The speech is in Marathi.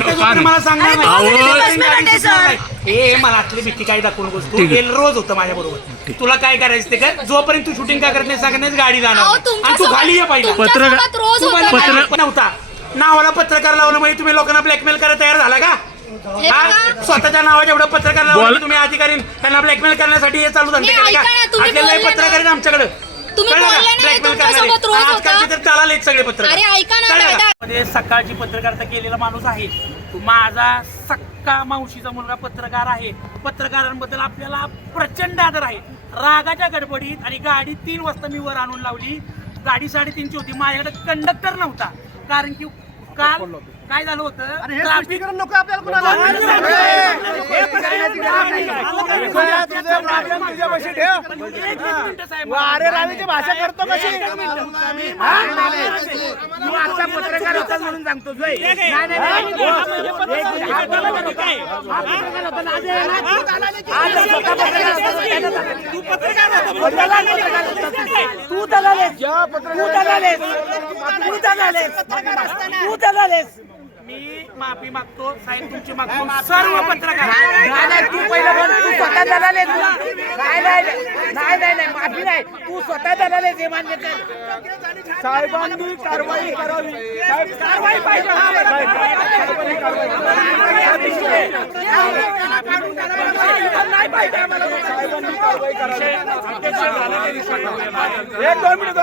मला सांगणार नाही. हे मला आतली भीती काय दाखवू नकोस तू. गेल रोज होतं माझ्या बरोबर. तुला काय करायचं ते कर. जोपर्यंत तू शूटिंग काय करत नाही सांगण्याच गाडी जाणार आणि तू खाली ये पाहिजे. पत्रकार नव्हता नावाला पत्रकार लावलं म्हणजे तुम्ही लोकांना ब्लॅकमेल करायला तयार झाला का? स्वतःच्या नावाच्या एवढं पत्रकार लावलं तुम्ही अधिकारी त्यांना ब्लॅकमेल करण्यासाठी हे चालू धंदे केले का? पत्रकार आमच्याकडे आजकालचे तर चालालेच सगळे पत्रकार. सकाळची पत्रकारिता केलेला माणूस आहे. माझा सक्का मावशीचा मुलगा पत्रकार आहे. पत्रकारांबद्दल आपल्याला प्रचंड आदर आहे. रागाच्या गडबडीत आणि गाडी 3 वाजता मी वर आणून लावली. गाडी 3:30ची होती. माझ्याकडे कंडक्टर नव्हता कारण की काल काय झालं होतं ट्रॅफिक भाषा करतो पत्रकार होता म्हणून सांगतो. मी माफी मागतो साहेब तुमची मागतो सर्व पत्रकार. तू पहिलं बोल तू स्वतः झाला नाही माफी नाही तू स्वतः झाला हे मान्य कर. साहेबांनी कारवाई करावी. कारवाई पाहिजे. नाही पाहिजे आम्हाला. साहेबांनी कारवाई करावी. अध्यक्ष झालं. 1-2 मिनिट